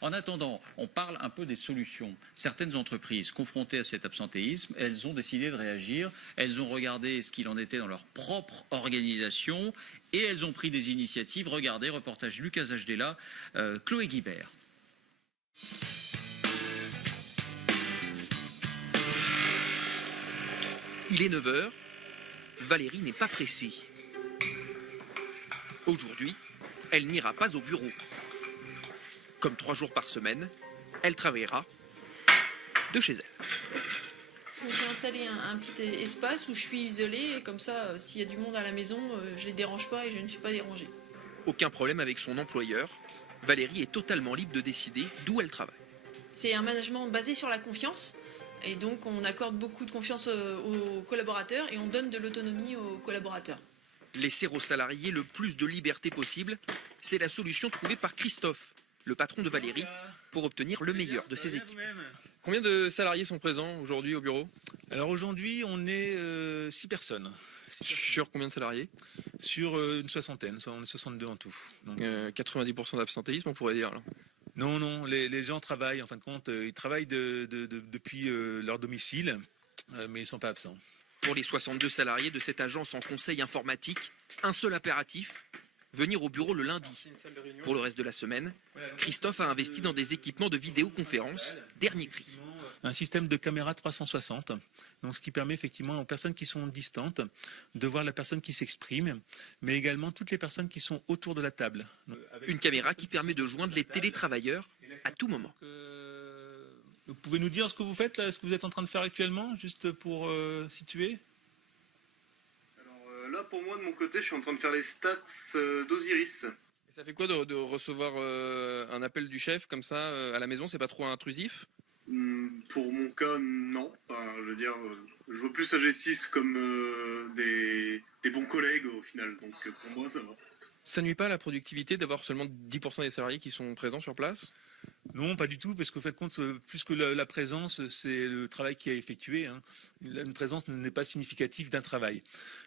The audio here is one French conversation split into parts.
En attendant, on parle un peu des solutions. Certaines entreprises confrontées à cet absentéisme, elles ont décidé de réagir, elles ont regardé ce qu'il en était dans leur propre organisation et elles ont pris des initiatives. Regardez, reportage Lucas Ajdela, Chloé Guibert. Il est 9 h, Valérie n'est pas pressée. Aujourd'hui, elle n'ira pas au bureau. Comme 3 jours par semaine, elle travaillera de chez elle. J'ai installé un petit espace où je suis isolée et comme ça, s'il y a du monde à la maison, je les dérange pas et je ne suis pas dérangée. Aucun problème avec son employeur. Valérie est totalement libre de décider d'où elle travaille. C'est un management basé sur la confiance et donc on accorde beaucoup de confiance aux collaborateurs et on donne de l'autonomie aux collaborateurs. Laisser aux salariés le plus de liberté possible, c'est la solution trouvée par Christophe, le patron de Valérie, pour obtenir le meilleur de ses équipes. Combien de salariés sont présents aujourd'hui au bureau? Alors aujourd'hui, on est 6 personnes. Sur combien de salariés? Sur une soixantaine, on est 62 en tout. Donc, 90% d'absentéisme, on pourrait dire. Là. Non, les gens travaillent, en fin de compte, ils travaillent depuis leur domicile, mais ils ne sont pas absents. Pour les 62 salariés de cette agence en conseil informatique, un seul impératif, venir au bureau le lundi. Pour le reste de la semaine, Christophe a investi dans des équipements de vidéoconférence dernier cri. Un système de caméra 360, donc ce qui permet effectivement aux personnes qui sont distantes de voir la personne qui s'exprime, mais également toutes les personnes qui sont autour de la table. Une caméra qui permet de joindre les télétravailleurs à tout moment. Vous pouvez nous dire ce que vous faites là, ce que vous êtes en train de faire actuellement, juste pour situer? Alors là, pour moi, de mon côté, je suis en train de faire les stats d'Osiris. Et ça fait quoi de recevoir un appel du chef comme ça à la maison? C'est pas trop intrusif? Pour mon cas, non. Enfin, je veux dire, je vois plus AG6 comme des bons collègues au final. Donc pour moi, ça va. Ça nuit pas à la productivité d'avoir seulement 10% des salariés qui sont présents sur place? Non, pas du tout, parce qu'au fait de compte, plus que la présence, c'est le travail qui est effectué. Hein. Une présence n'est pas significative d'un travail.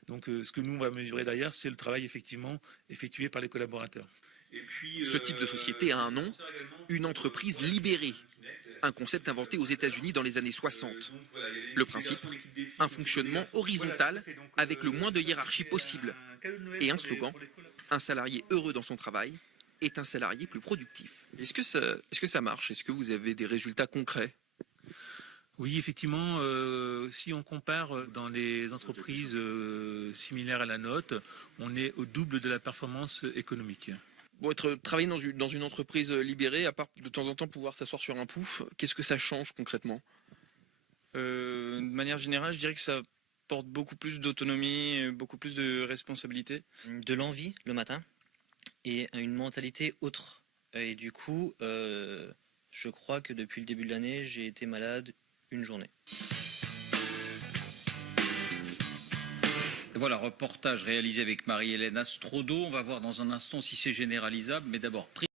Donc ce que nous, on va mesurer derrière, c'est le travail effectivement effectué par les collaborateurs. Et puis, ce type de société a un nom, une entreprise libérée. Un concept inventé aux États-Unis dans les années 60. Le principe, un fonctionnement horizontal avec le moins de hiérarchie possible. Et un slogan, un salarié heureux dans son travail est un salarié plus productif. Est-ce que ça marche? Est-ce que vous avez des résultats concrets? Oui, effectivement, si on compare dans les entreprises similaires à la nôtre, on est au double de la performance économique. Bon, travailler dans une entreprise libérée, à part de temps en temps pouvoir s'asseoir sur un pouf, qu'est-ce que ça change concrètement? De manière générale, je dirais que ça porte beaucoup plus d'autonomie, beaucoup plus de responsabilité. De l'envie le matin et une mentalité autre. Et du coup, je crois que depuis le début de l'année, j'ai été malade une journée. Voilà, reportage réalisé avec Marie-Hélène Astrodo. On va voir dans un instant si c'est généralisable, mais d'abord